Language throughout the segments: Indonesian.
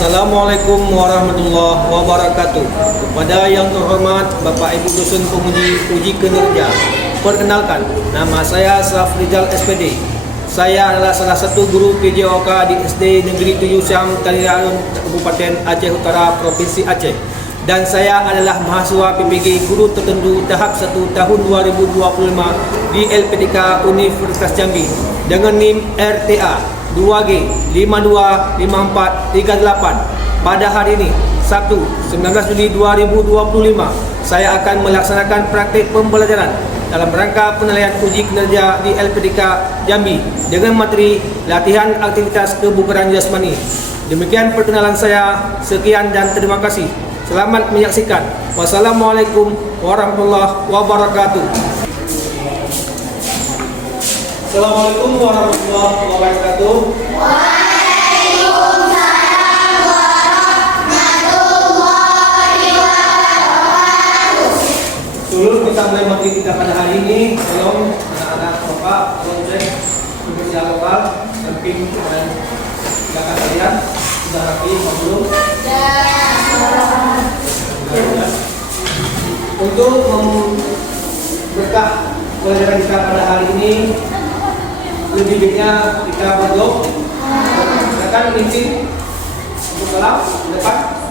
Assalamualaikum warahmatullahi wabarakatuh. Kepada yang terhormat Bapak Ibu dosen penguji uji kinerja, perkenalkan, nama saya Safrizal SPD. Saya adalah salah satu guru PJOK di SD Negeri 7 Siang Taliaun, Kabupaten Aceh Utara, Provinsi Aceh. Dan saya adalah mahasiswa PPG Guru Tertentu tahap 1 tahun 2025 di LPTK Universitas Jambi dengan NIM RTA 2G 525438. Pada hari ini, Sabtu 19 Juli 2025, saya akan melaksanakan praktik pembelajaran dalam rangka penilaian uji kinerja di LPTK Jambi dengan materi latihan aktivitas kebugaran jasmani. Demikian perkenalan saya. Sekian dan terima kasih. Selamat menyaksikan. Wassalamualaikum warahmatullahi wabarakatuh. Assalamualaikum warahmatullahi wabarakatuh. Waalaikumsalam warahmatullahi wabarakatuh. Sebelum kita mulai materi kita pada hari ini, tolong anak-anak Bapak, Projek, Pekerja Lokal, samping dan silakan kalian sudah rapi belum? Untuk memberkah pelajaran kita pada hari ini, lebih baiknya kita berdoa. Silakan mengisi untuk kelas depan.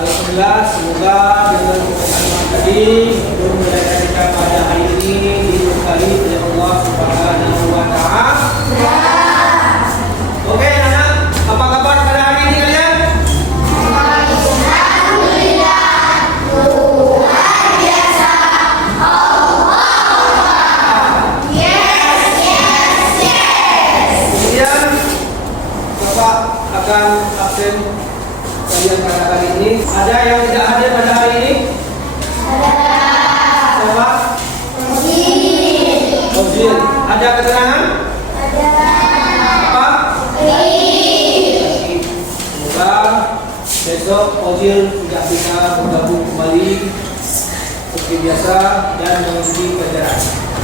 Alhamdulillah, semoga dengan pertemuan tadi pembelajaran kita pada hari ini diberkahi oleh Allah Subhanahu wa Ta'ala. Oke, anak, apa kabar pada hari ini kalian? Alhamdulillah, luar biasa. Allah. Yes. Kemudian Bapak akan absen kalian pada hari ini. Ada yang tidak hadir pada hari ini? Siapa? Ozil. Ada keterangan? Apa? Semoga besok Ozil tidak bisa bergabung kembali seperti biasa dan mengikuti pelajaran.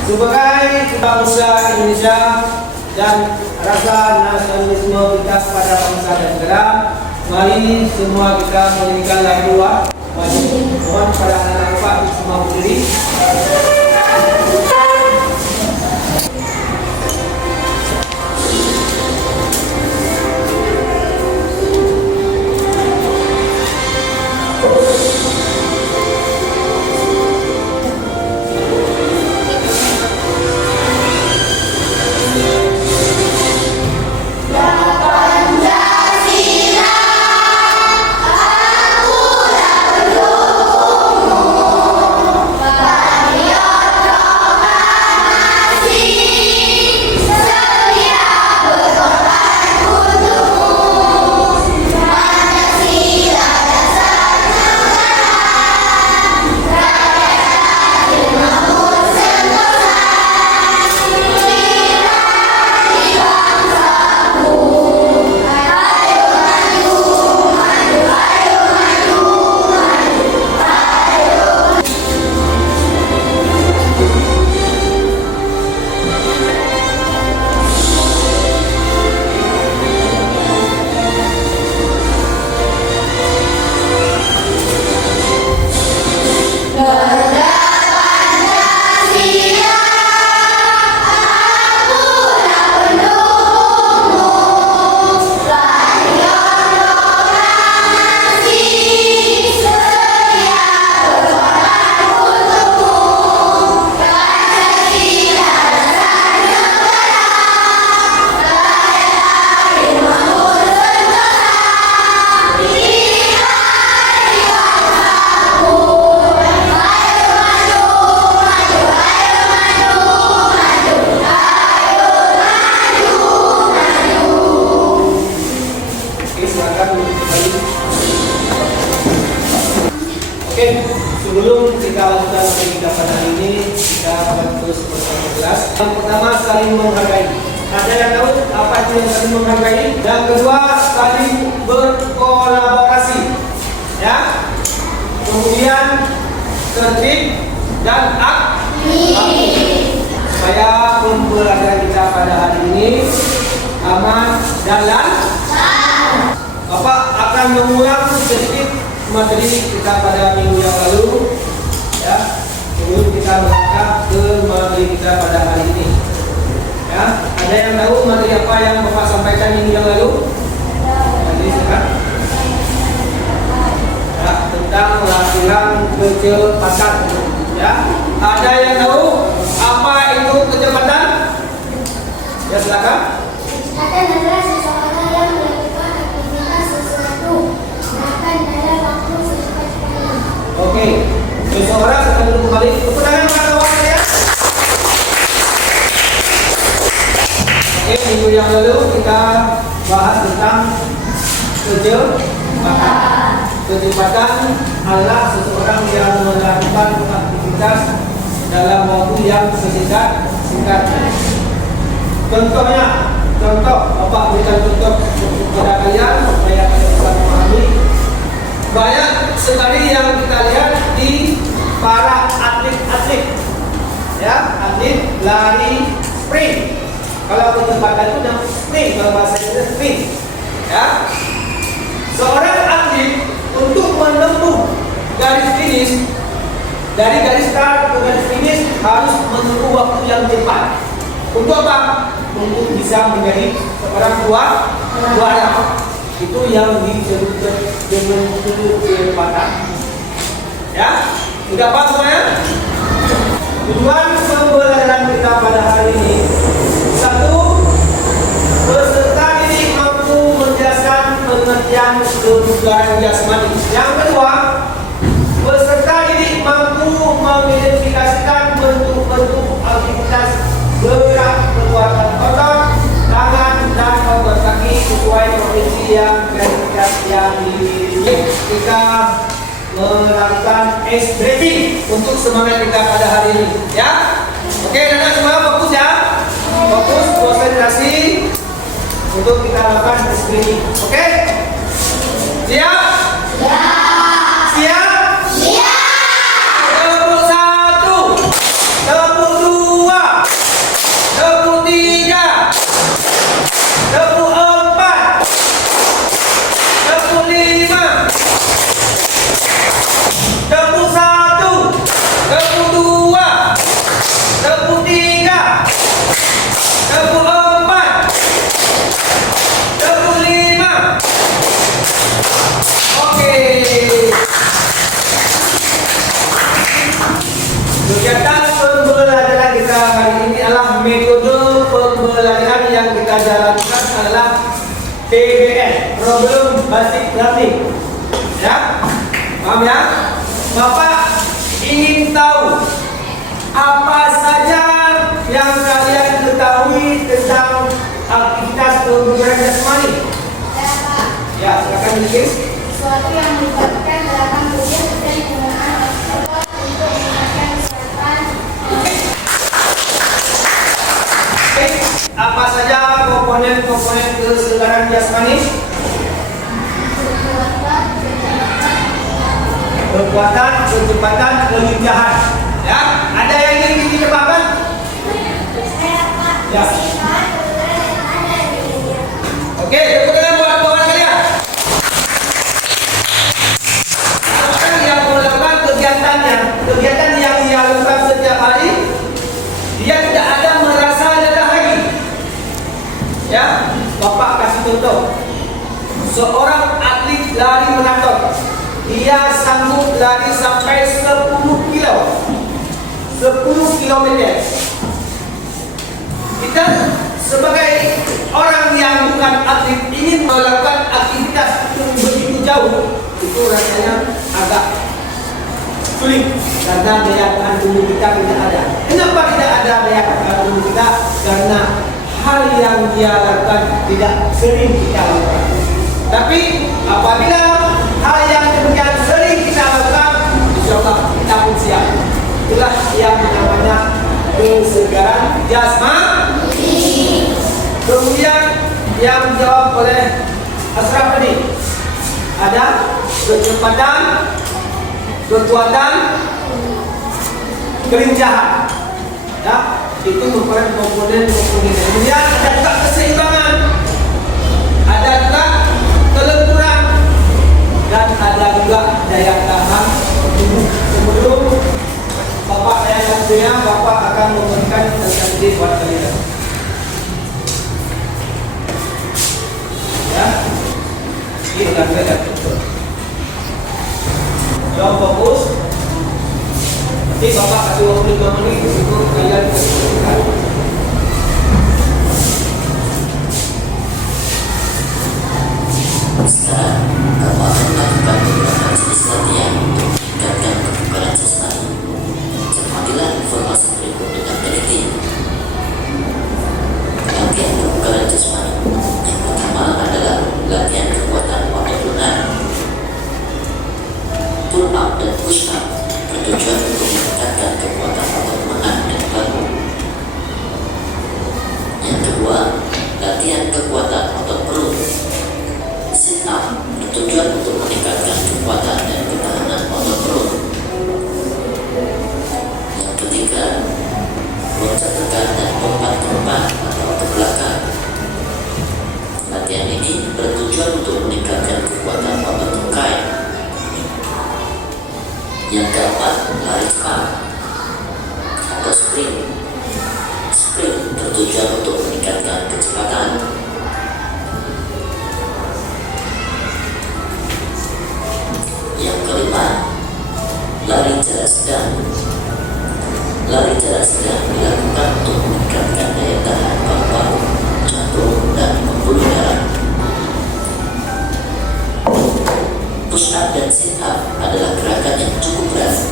Sebagai bangsa Indonesia dan rasa nasionalisme kita pada bangsa dan negara, mari semua kita menyanyikan lagu doa. Mohon pada anak-anak Bapak semua berdiri. Pancasila, aku tak berdukungmu. 319. Yang pertama, saling menghargai. Ada yang tahu apa itu yang saling menghargai? Yang kedua, saling berkolaborasi. Ya. Kemudian tertib dan aktif. Supaya pembelajaran kita pada hari ini aman dan lancar. Bapak akan mengulang sedikit materi kita pada minggu yang lalu, ya, sebelum kita berangkat ke materi kita pada hari ini. Ya, ada yang tahu materi apa yang Bapak sampaikan minggu yang lalu? Materi silakan. Ya, tentang latihan kecepatan. Ya, ada yang tahu apa itu kecepatan? Ya, silakan. Kecepatan adalah seseorang yang melakukan aktivitas sesuatu bahkan dalam waktu secepat-cepatnya. Oke, seseorang sedang duduk kembali. Tepuk tangan pada orang ya. Oke, minggu yang lalu kita bahas tentang kecepatan. Kecepatan adalah seseorang yang melakukan aktivitas dalam waktu yang singkat-singkatnya. Contoh, Bapak berikan contoh kepada kalian supaya kalian bisa memahami. Banyak sekali yang kita lihat di para atlet, ya, atlet lari sprint. Kalau kecepatan itu namanya sprint, kalau bahasa Inggris sprint, ya. Seorang atlet untuk menempuh garis finish, dari garis start ke garis finish harus menempuh waktu yang cepat. Untuk apa? Untuk bisa menjadi seorang juara. Itu yang disebut dengan kecepatan. Ya, sudah paham semuanya? Tujuan pembelajaran kita pada hari ini, satu, peserta didik mampu menjelaskan pengertian kebugaran jasmani. Yang kedua, peserta didik mampu mengidentifikasikan bentuk-bentuk aktivitas gerak kekuatan otot, tangan dan otot kaki sesuai provinsi yang dimiliki. Kita melakukan ice breathing untuk semangat kita pada hari ini, ya. Oke, anak semua fokus ya, fokus konsentrasi untuk kita lakukan ice breathing. Oke, siap? Siap? Tepuk 1, tepuk 2, tepuk 3, tepuk 4, tepuk 5, tepuk 1, tepuk 2, tepuk 3, tepuk 4, tepuk 5. Oke. Kegiatan pembelajaran kita hari ini adalah metode pembelajaran yang kita jalankan adalah PBL, Problem Basic Learning. Ya, paham ya? Bapak ingin tahu apa saja yang kalian ketahui tentang aktivitas kebugaran jasmani? Ya, silakan ditulis. Sesuatu yang melibatkan gerakan tubuh dan penggunaan otot untuk meningkatkan kesehatan. Apa saja komponen-komponen kesegaran jasmani? Kekuatan, kecepatan, kelincahan. Ya, ada yang ingin ditebakkan? Ya. Oke, tepuk tangan buat kawan kalian. Apakah yang melakukan kegiatan yang dia lakukan setiap hari, dia tidak ada merasa lelah lagi. Ya, Bapak kasih contoh. Seorang atlet lari maraton, dia sanggup lari sampai 10 kilometer. Kita sebagai orang yang bukan atlet ingin melakukan aktivitas yang begitu jauh, itu rasanya agak sulit karena daya tahan tubuh kita tidak ada. Kenapa tidak ada daya tahan tubuh kita? Karena hal yang dia lakukan tidak sering kita lakukan. Tapi apabila hal yang demikian sering kita lakukan, insya Allah kita pun siap. Itulah yang namanya kesegaran jasmani. Kemudian yang dijawab oleh Ashraf tadi ada kecepatan, kekuatan, kelincahan. Ya, itu merupakan komponen-komponen. Kemudian ada juga keseimbangan, ada juga kelenturan, dan ada juga daya tahan tubuh. Sebelum Bapak saya nantinya, Bapak akan memberikan tanda buat kalian. Ya, ini akan saya jawab fokus. Nanti Bapak kasih waktu 5 menit untuk kalian kesempatan. Sekarang, kamu akan melakukan beberapa jenis latihan untuk meningkatkan kebugaran jasmani. Cermatilah informasi berikut dengan teliti. Latihan kebugaran jasmani. Yang pertama adalah latihan kekuatan otot lengan. Pull up dan push up bertujuan untuk meningkatkan kekuatan otot lengan dan bahu. Yang kedua, latihan kekuatan otot perut. Sit up bertujuan untuk meningkatkan kekuatan dan ketahanan otot perut. Yang ketiga, loncat tekan dan lompat ke depan atau ke belakang. Latihan ini bertujuan untuk meningkatkan kekuatan otot tungkai. Yang keempat, lari cepat atau sprint. Sprint bertujuan untuk meningkatkan kecepatan. Yang kelima, lari jarak sedang. Lari jarak sedang dilakukan untuk meningkatkan daya tahan paru-paru, jantung, dan pembuluh darah. Push up dan sit up adalah gerakan yang cukup berat.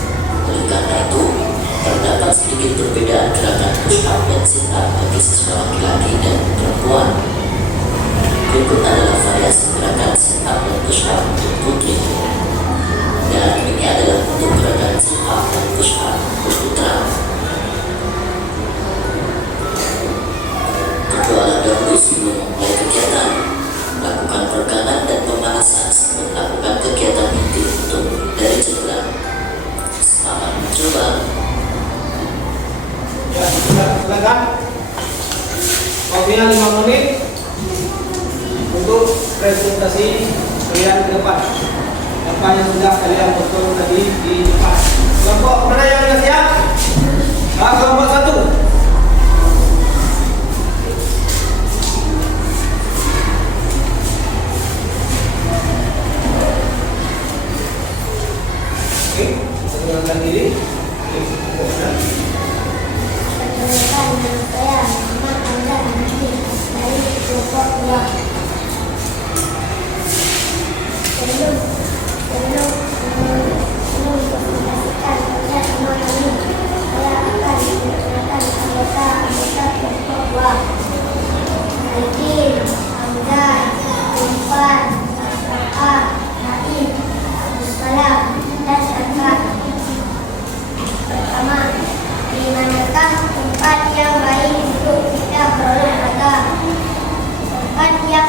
Oleh karena itu, terdapat sedikit perbedaan gerakan push up dan sit up bagi siswa laki-laki dan perempuan. Berikut adalah variasi gerakan sit up dan push up untuk putri. Dan ini adalah untuk gerakan sit up dan push up untuk putra. Berdoalah dahulu sebelum memulai kegiatan. Lakukan peregangan dan pemanasan sebelum melakukan kegiatan inti untuk menghindari cedera. Selamat mencoba. Ya, silakan. Waktunya 5 menit untuk presentasi kalian ke depan. Apa yang sudah kalian betul tadi di depan. Kelompok mana yang sudah siap? Kelompok 1. Oke, perkenalkan diri. Perkenalkan, nama saya Muhammad Hamzah Hanafi dari kelompok 2. Sebelum mempresentasikan kerja sama kami, saya akan memperkenalkan anggota kelompok 2. Aikin, Hamzah, Umpan, Mustafa, Naim, Abdussalam, dan Syarifat. Pertama, di manakah tempat yang baik untuk kita berolahraga? Tempat yang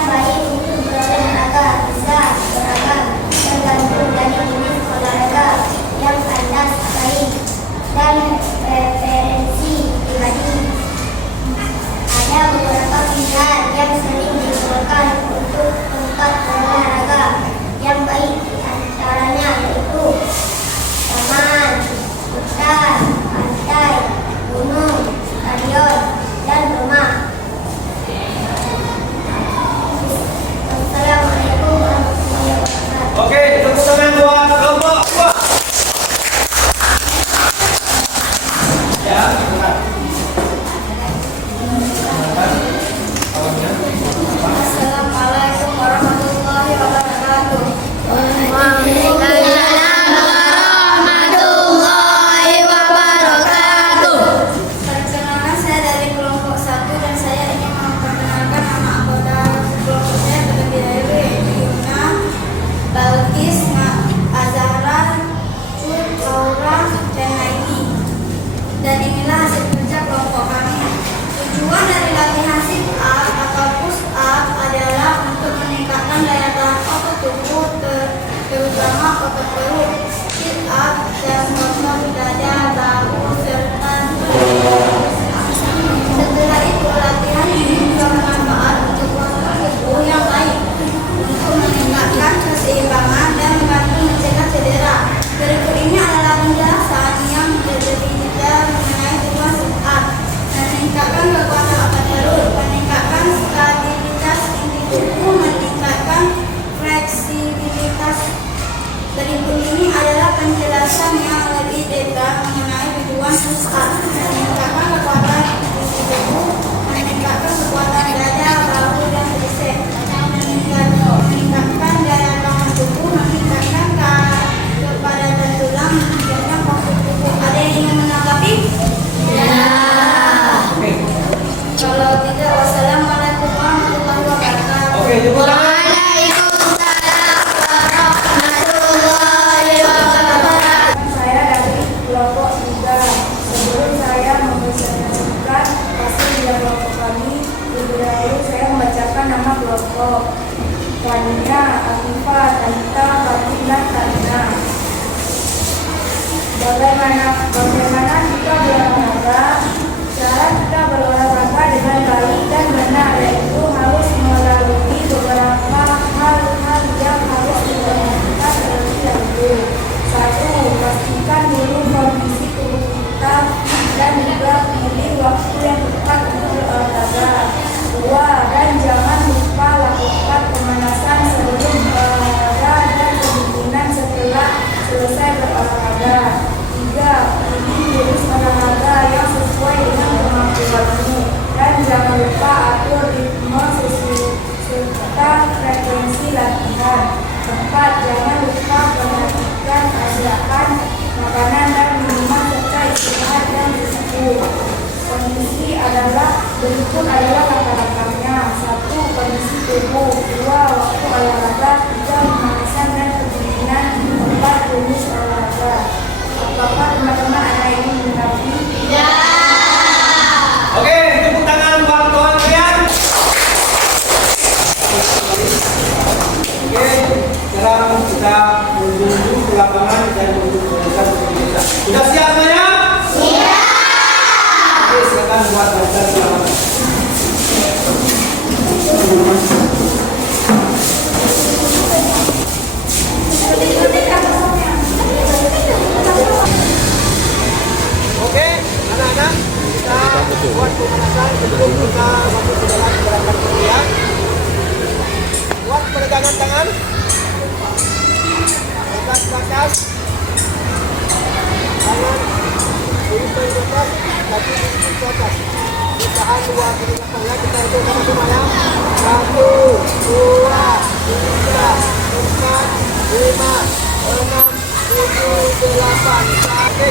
kelompok. Tania, Afifah, Tanita, Fatilah, Tania. Bagaimana kita berolahraga? Cara kita berolahraga dengan baik dan benar, yaitu harus melalui beberapa hal-hal yang harus dilakukan terlebih dahulu. 1. Pastikan dulu kondisi tubuh kita dan juga pilih waktu yang tepat untuk berolahraga. 2. Dan jangan lupa lakukan pemanasan sebelum berolahraga dan pendinginan setelah selesai berolahraga. 3. Pilih jenis olahraga yang sesuai dengan kemampuanmu dan jangan lupa atur ritme serta frekuensi latihan. 4. Jangan lupa perhatikan asupan makanan dan minuman serta istirahat yang cukup. Kondisi berikut adalah langkah-langkahnya. 1. Kondisi tubuh. 2. Waktu olahraga. 3. Pemanasan dan pendinginan. 4. Jenis olahraga. Apakah teman-teman ada yang ingin menanggapi? Oke, tepuk tangan buat kawan kalian. Oke, sekarang kita menuju ke lapangan dan menuju ke kita. Sudah siap semuanya? Siap. Oke, silakan buat barisan di lapangan. Oke, anak-anak, kita buat pemanasan sebelum kita masuk ke dalam gerakan latihan. Buat peregangan tangan, angkat ke atas, tangan diri ke atas, kaki diri ke atas. Tahan 2 kali belakang ya, kita hitung sama-sama ya. 1, 2, 3, 4, 5, 6, 7, 8. Oke.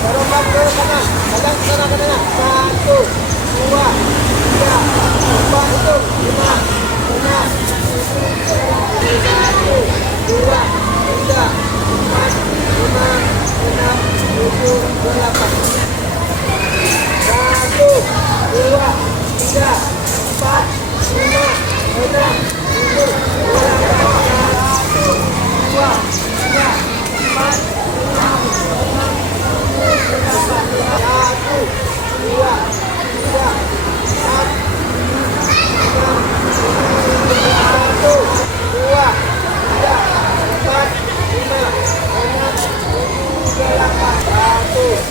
Dorongkan ke kanan, pegang ke sana kanannya. 1, 2, 3, 4, itu 5, 6, 7, 1, 2, 3, 4, 5, 6, 7, 8. 1, 2, 3, 4, 5, 6, 7, 8. 1,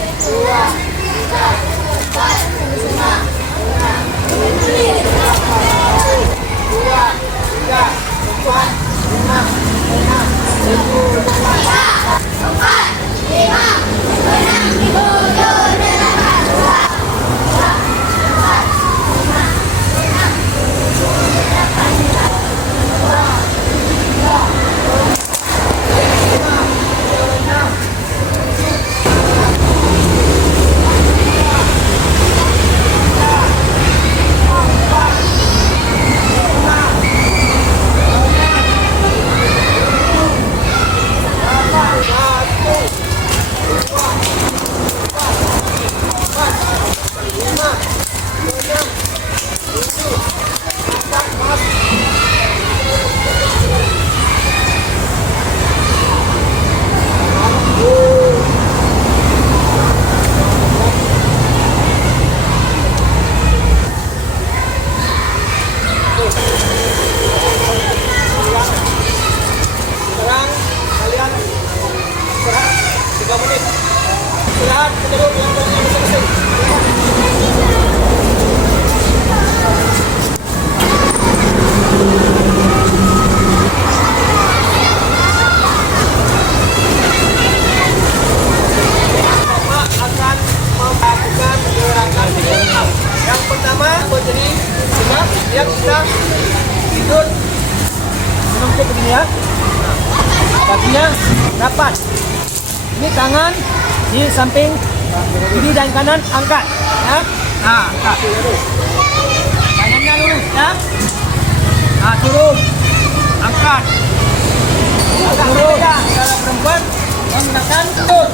2, 3, 4, 3 menit. Istirahat, cenderung yang masing-masing. Bapak akan melakukan gerakan sit-up. Yang pertama berdiri tegak, yang kita tidur menunggu begini ya. Kakinya rapat. Ini tangan di samping kiri dan kanan angkat, ya. Nah, angkat. Tangannya lurus, ya. Nah, turun, angkat. Turun. Kalau perempuan menggunakan turun.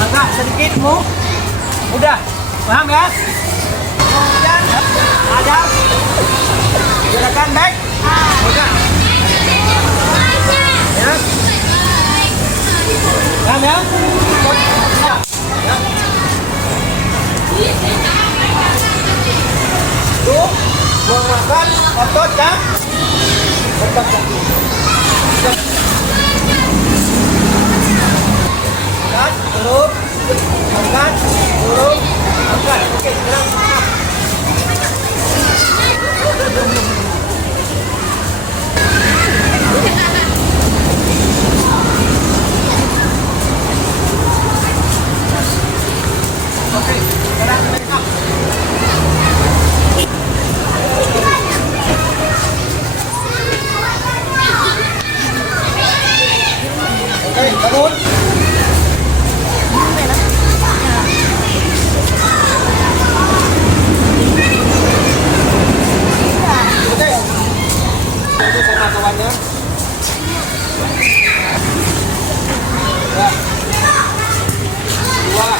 Angkat sedikit, mudah. Paham ya? Kemudian ada Menguatkan otot dan otot kaki. Angkat, turun, angkat, turun, angkat. Okey, sekarang up. Okey, sekarang naik up. Okey, bangun. Okey. Ini sama kawannya. Ya. Dua.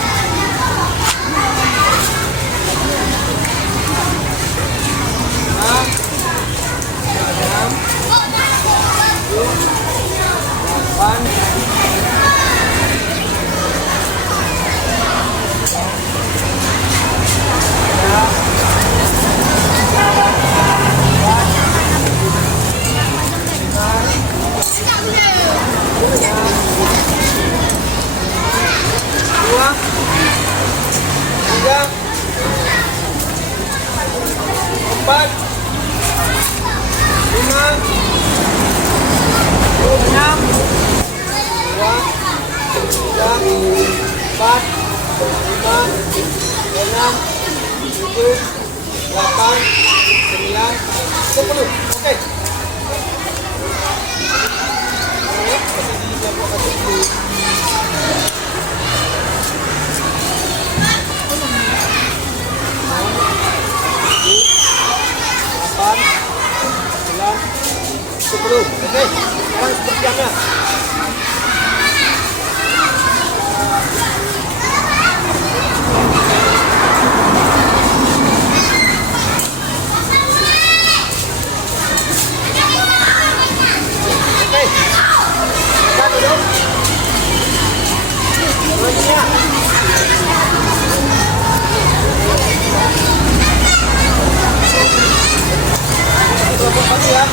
Enam. Enam. Tujuh. Delapan. Dua, tiga, empat, lima, enam, dua, tiga, empat, lima, enam, tujuh, delapan, sembilan, 10. Oke. Oke, sekarang seperti jamnya. Oke, kita duduk. Selanjutnya. Kelompok satu ya.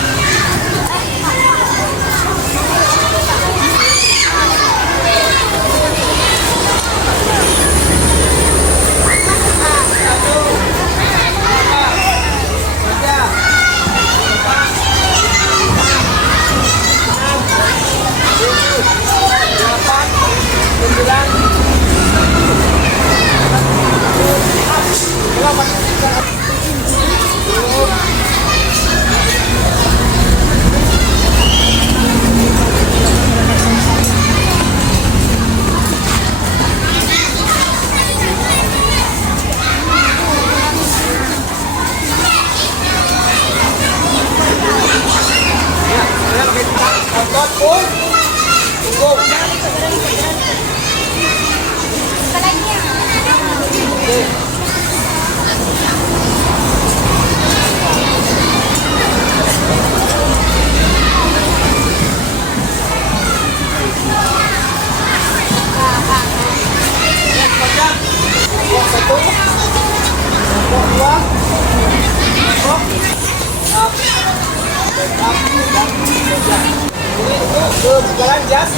Jalan jas.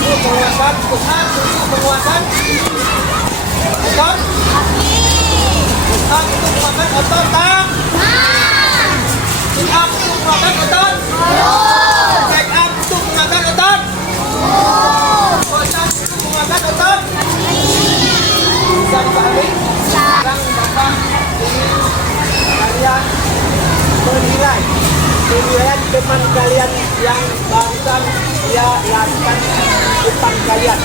Itu penguasaan pusat, penguasaan otot. Pusat itu penguasaan otot tang. Sit up itu penguasaan otot. Check up itu penguasaan otot. Pusat itu penguasaan otot. Bisa dipahami? Sekarang Bapak ingin kalian menilai penilaian teman kalian yang barusan dia lakukan depan kalian.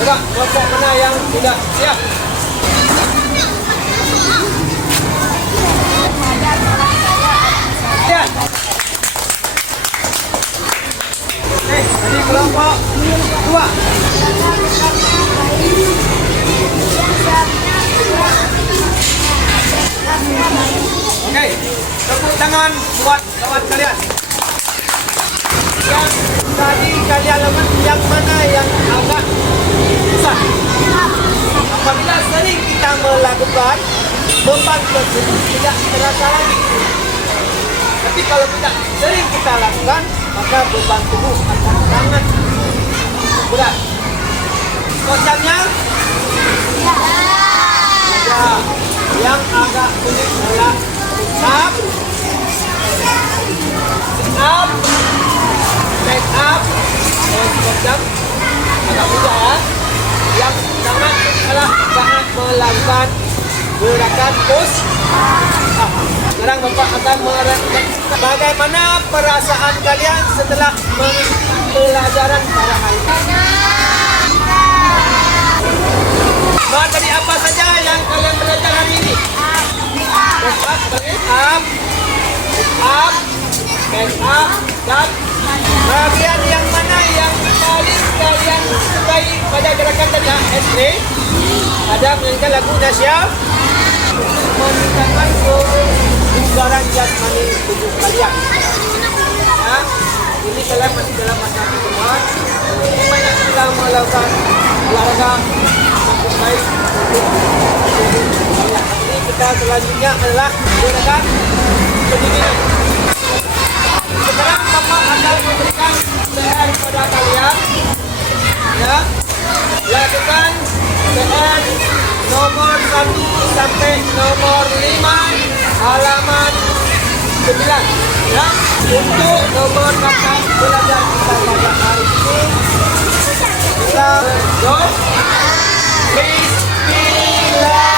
Coba kelompok mana yang sudah siap? Siap. Oke, jadi kelompok 2. Oke, tepuk tangan buat kawan kalian. Yang tadi kalian lakukan yang mana yang agak susah? Apabila sering kita melakukan, beban tersebut tidak terasa lagi. Tapi kalau tidak sering kita lakukan, maka beban tubuh akan sangat berat. Konsepnya? Ya. Yang agak sulit adalah up, sit up, stand up, dan konsep agak mudah ya. Yang sangat adalah saat melakukan gerakan push up. Sekarang Bapak akan menerangkan bagaimana perasaan kalian setelah mengikuti pelajaran pada hari ini. Materi apa saja yang kalian belajar hari ini? Push up, stand up, dan bagian yang mana yang paling kalian sukai pada gerakan tadi? SD. Ada menyanyikan lagu nasional untuk meningkatkan kebugaran jasmani tubuh kalian. Ya, ini kalian masih dalam masa pertemuan. Banyak kita melakukan olahraga untuk baik untuk tubuh kalian. Ini kita selanjutnya adalah gerakan pendinginan. Sekarang Bapak akan memberikan PR kepada kalian. Ya, lakukan PR nomor 1 sampai nomor 5 halaman 9 ya. Untuk nomor kata belajar kita pada hari ini kita berdoa Bismillah.